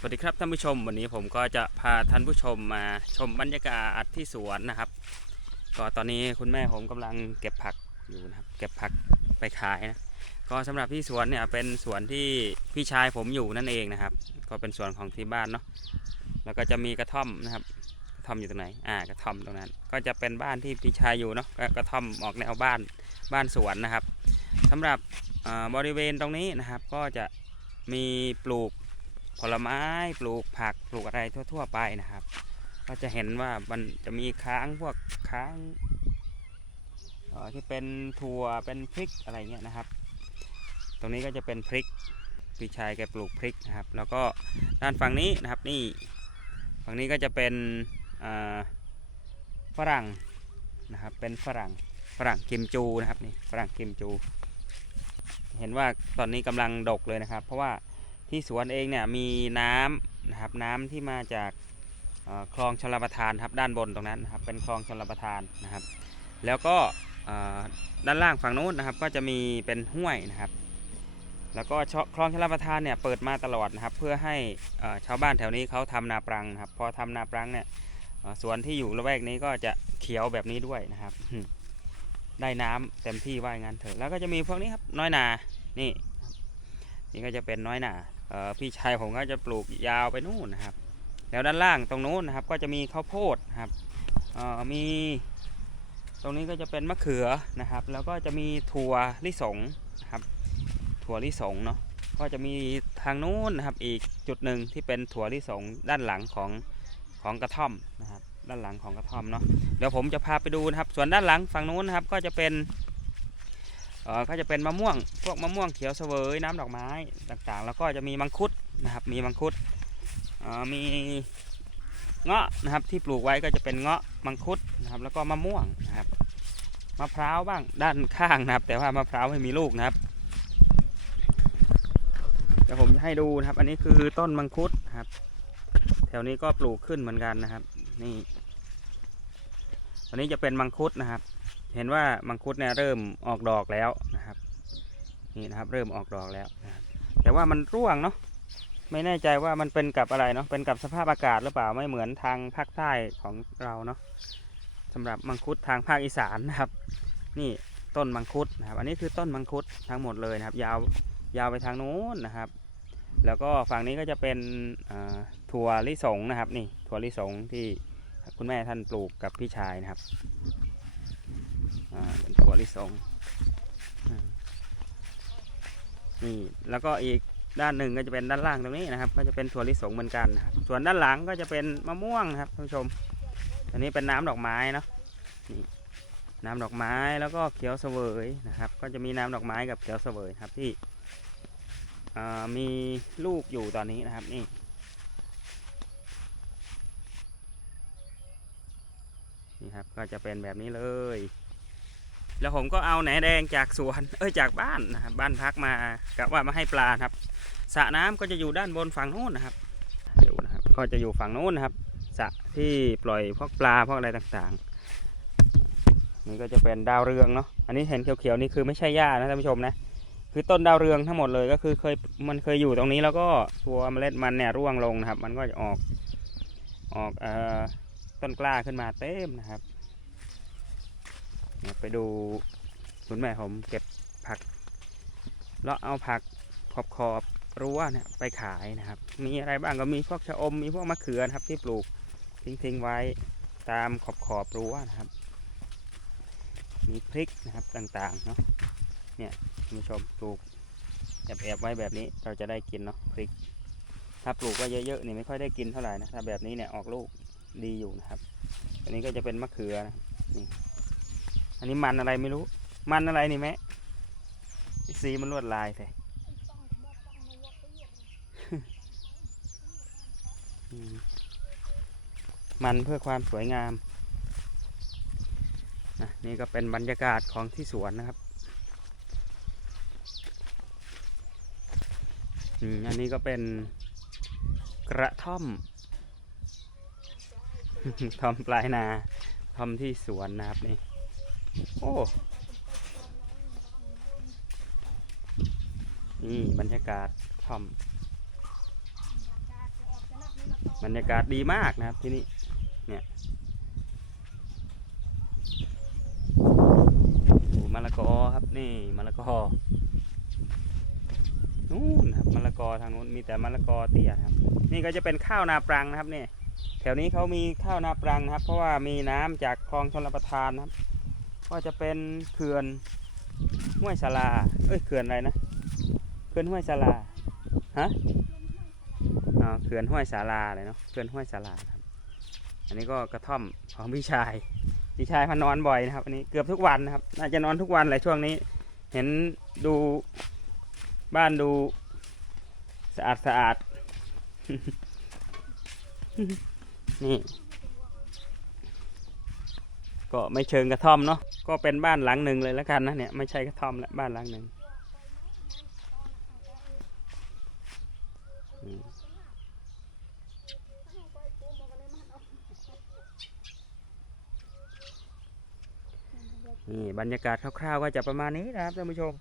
สวัสดีครับท่านผู้ชมวันนี้ผมก็จะพาท่านผู้ชมมาชมบรรยากาศที่สวนนะครับ ก็ตอนนี้คุณแม่ผมกำลังเก็บผักอยู่นะครับ เก็บผักไปขายนะก็สำหรับที่สวนเนี่ยเป็นสวนที่พี่ชายผมอยู่นั่นเองนะครับ ก็เป็นสวนของที่บ้านเนาะแล้วก็จะมีกระท่อมนะครับกระท่อมอยู่ตรงไหนอ่ากระท่อมตรงนั้น ก็จะเป็นบ้านที่พี่ชายอยู่เนาะกระท่อมออกแนวบ้านบ้านสวนนะครับสำหรับบริเวณตรงนี้นะครับ ก็จะมีปลูก ผลไม้ปลูกผักปลูกอะไรทั่ว ๆ ไปนะครับ ก็จะเห็นว่ามันจะมีค้างพวกค้างออที่เป็นถั่วเป็นพริกอะไรเงี้ยนะครับ ตรงนี้ก็จะเป็นพริกพี่ชายแกปลูกพริกนะครับ แล้วก็ด้านฝั่งนี้นะครับนี่ฝั่งนี้ก็จะเป็นฝรั่งนะครับเป็นฝรั่งฝรั่งกิมจูนะครับนี่ฝรั่งกิมจู เห็นว่าตอนนี้กำลังดกเลยนะครับ เพราะว่า ที่สวนเองเนี่ยมีน้ำนะครับน้ำที่มาจากคลองชลประทานครับด้านบนตรงนั้นนะครับเป็นคลองชลประทานนะครับ แล้วก็ด้านล่างฝั่งนู้นนะครับก็จะมีเป็นห้วยนะครับ แล้วก็คลองชลประทานเนี่ยเปิดมาตลอดนะครับ เพื่อให้ชาวบ้านแถวนี้เขาทำนาปรังครับพอทำนาปรังเนี่ยสวนที่อยู่ละแวกนี้ก็จะเขียวแบบนี้ด้วยนะครับ ได้น้ำเต็มที่ว่าอย่างนั้นเถอะแล้วก็จะมีพวกนี้ครับน้อยนานี่นี่ก็จะเป็นน้อยนาเอ่อ พี่ชายผมก็จะปลูกยาวไปนู่นนะครับ แล้วด้านล่างตรงนู้นนะครับ ก็จะมีข้าวโพดครับมีตรงนี้ก็จะเป็นมะเขือนะครับ แล้วก็จะมีถั่วลิสงนะครับ ถั่วลิสงเนาะก็จะมีทางนู้นนะครับ อีกจุดหนึ่งที่เป็นถั่วลิสงด้านหลังของของกระท่อมนะครับ ด้านหลังของกระท่อมเนาะเดี๋ยวผมจะพาไปดูนะครับ ส่วนด้านหลังฝั่งนู้นนะครับก็จะเป็น ก็จะเป็นมะม่วง พวกมะม่วงเขียวเสวยน้ำดอกไม้ต่างๆ แล้วก็จะมีมังคุดนะครับ มีมังคุดมีเงาะนะครับที่ปลูกไว้ก็จะเป็นเงาะมังคุดนะครับ แล้วก็มะม่วงนะครับมะพร้าวบ้างด้านข้างนะครับ แต่ว่ามะพร้าวไม่มีลูกนะครับเดี๋ยวผมจะให้ดูนะครับ อันนี้คือต้นมังคุดนะครับ แถวนี้ก็ปลูกขึ้นเหมือนกันนะครับ นี่ อันนี้จะเป็นมังคุดนะครับ เห็นว่ามังคุดเนี่ยเริ่มออกดอกแล้วนะครับ นี่นะครับเริ่มออกดอกแล้วนะครับแต่ว่ามันร่วงเนาะไม่แน่ใจว่ามันเป็นกับอะไรเนาะเป็นกับสภาพอากาศหรือเปล่าไม่เหมือนทางภาคใต้ของเราเนาะสำหรับมังคุดทางภาคอีสานนะครับ นี่ต้นมังคุดนะครับ อันนี้คือต้นมังคุดทั้งหมดเลยนะครับ ยาวยาวไปทางนู้นนะครับ แล้วก็ฝั่งนี้ก็จะเป็นถั่วลิสงนะครับ นี่ถั่วลิสงที่คุณแม่ท่านปลูกกับพี่ชายนะครับ อ่าเป็นถั่วลิสงนี่แล้วก็อีกด้านหนึ่งก็จะเป็นด้านล่างตรงนี้นะครับ ก็จะเป็นถั่วลิสงเหมือนกันนะครับส่วนด้านหลังก็จะเป็นมะม่วงครับท่านผู้ชม อันนี้เป็นน้ำดอกไม้เนาะนี่น้ำดอกไม้แล้วก็เขียวเสวยนะครับ ก็จะมีน้ำดอกไม้กับเขียวเสวยครับที่มีลูกอยู่ตอนนี้นะครับนี่นี่ครับก็จะเป็นแบบนี้เลย แล้วผมก็เอาแหนแดงจากสวนเอ้ยจากบ้านนะครับบ้านพักมากะว่ามาให้ปลาครับสระน้ำก็จะอยู่ด้านบนฝั่งโน้นนะครับดูนะครับ ก็จะอยู่ฝั่งโน้นนะครับสระที่ปล่อยพวกปลาพวกอะไรต่างๆ นี่ก็จะเป็นดาวเรืองเนาะอันนี้เห็นเขียวๆนี่คือไม่ใช่หญ้านะท่านผู้ชมนะคือต้นดาวเรืองทั้งหมดเลยก็คือเคยมันเคยอยู่ตรงนี้แล้วก็ตัวเมล็ดมันเนี่ยร่วงลงนะครับ มันก็จะออกออกเอ่อต้นกล้าขึ้นมาเต็มนะครับ ไปดูคุณแม่ผมเก็บผักเลาะเอาผักขอบขอบรั้วเนี่ยไปขายนะครับ มีอะไรบ้างก็มีพวกชะอมมีพวกมะเขือนะครับ ที่ปลูกทิ้งทิ้งๆไว้ตามขอบขอบรั้วนะครับ มีพริกนะครับต่างๆเนาะเนี่ยคุณผู้ชมปลูกแอบแอบๆไว้แบบนี้เราจะได้กินเนาะพริก ถ้าปลูกไว้เยอะๆนี่ไม่ค่อยได้กินเท่าไหร่นะถ้าแบบนี้เนี่ยออกลูกดีอยู่นะครับ อันนี้ก็จะเป็นมะเขือนะนี่ อันนี้มันอะไรไม่รู้ มันอะไรนี่แม่สีมันลวดลายแท้อืมมันเพื่อความสวยงามนี่ก็เป็นบรรยากาศของที่สวนนะครับอันนี้ก็เป็นกระท่อมทอมปลายนาทอมที่สวนนะครับนี่ โอ้นี่บรรยากาศทำบรรยากาศดีมากนะครับที่นี่เนี่ยมะละกอครับนี่มะละกอนู่นครับมะละกอทางนู้นมีแต่มะละกอเตี้ยครับ นี่ก็จะเป็นข้าวนาปรังนะครับนี่แถวนี้เขามีข้าวนาปรังนะครับ เพราะว่ามีน้ำจากคลองชลประทานนะครับ ก็จะเป็นเขื่อนห้วยสาลา เอ้ยเขื่อนอะไรนะ เขื่อนห้วยสาลา ฮะเขื่อนห้วยสาลาเลยเนาะ เขื่อนห้วยสาลาครับ อันนี้ก็กระท่อมของพี่ชาย พี่ชายมานอนบ่อยนะครับ อันนี้เกือบทุกวันนะครับ น่าจะนอนทุกวันเลยช่วงนี้ เห็นดูบ้านดูสะอาดสะอาด นี่ ก็ไม่เชิงกระท่อมเนาะก็เป็นบ้านหลังหนึ่งเลยแล้วกันนะเนี่ยไม่ใช่กระท่อมแล้วบ้านหลังหนึ่งนี่บรรยากาศคร่าวๆก็จะประมาณนี้นะครับท่านผู้ชม